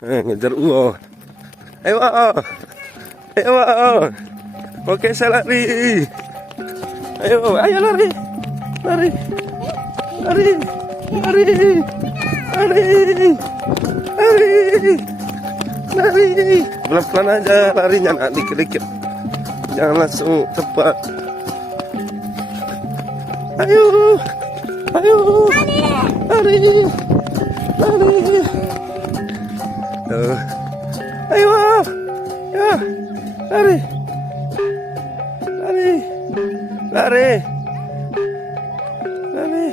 Ngejar uang. Ayo, ayo, oke saya lari. Ayo lari, lari, lari, lari, lari, lari, lari. Pelan-pelan aja larinya, nak dikit-dikit. Jangan langsung cepat. Ayo, ayo, lari, lari. Ayo, ya, lari, lari, lari, lari.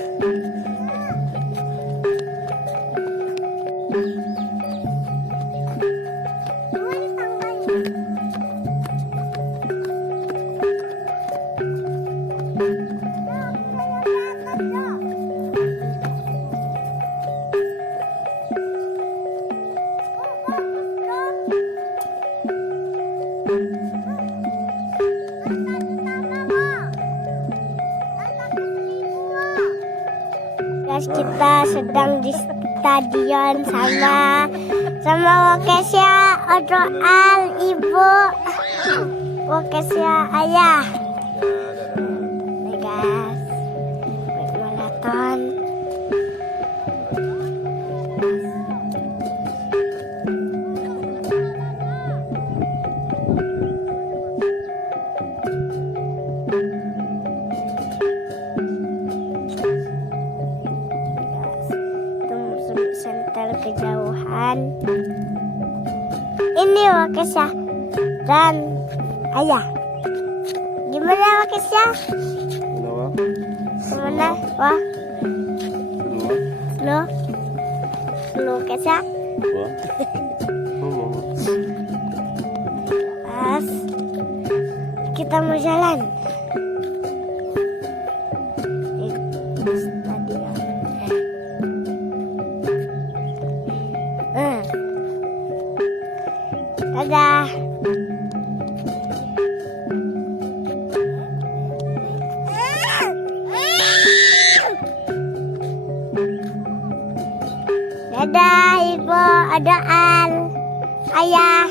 Guys, kita sedang di stadion sama Wakesya, Odroal, Ibu, Wakesya, Ayah. Nih guys, buat maraton. Sentel kejauhan. Ini Wakesya dan Ayah. Gimana Wakesya? Gimana? Wah. Slow Wakesya. Pas kita mau jalan. Dadah. Dadah Ibu, Odroal, Ayah.